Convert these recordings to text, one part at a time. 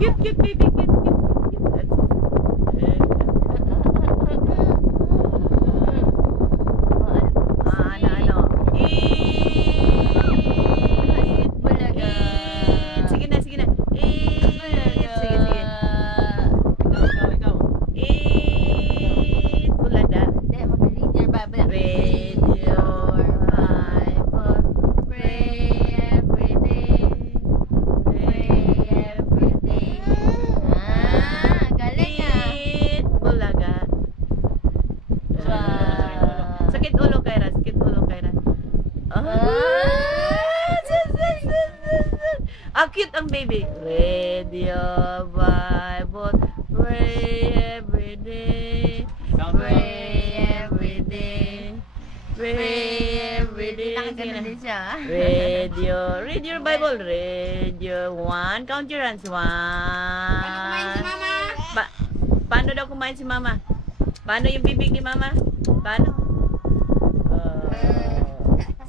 Cute, cute baby, cute, cute, cute, cute. That's Eat. Bulaga. Eat. Sige na, sige na. Eat. Sige, sige. Ikaw. Eat. Bulaga. Hindi, mag-read your Bible. Read your Bible. Pray every day. Pray every day. Ah, galing ah. Eat. Bulaga. Wow. Sakit ulo, Kyra. Sakit ulo, Kyra. Cute ang baby. Read your Bible. Pray every day. Pray every day. Pray every day. Nakagano din siya. Read your Bible. Read your one. Count your hands. One. Paano kumain si Mama? Paano daw kumain si Mama? Paano yung bibig ni Mama? Paano?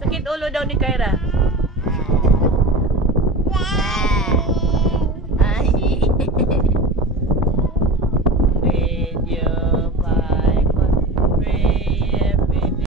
Sakit ulo daw ni Kyra.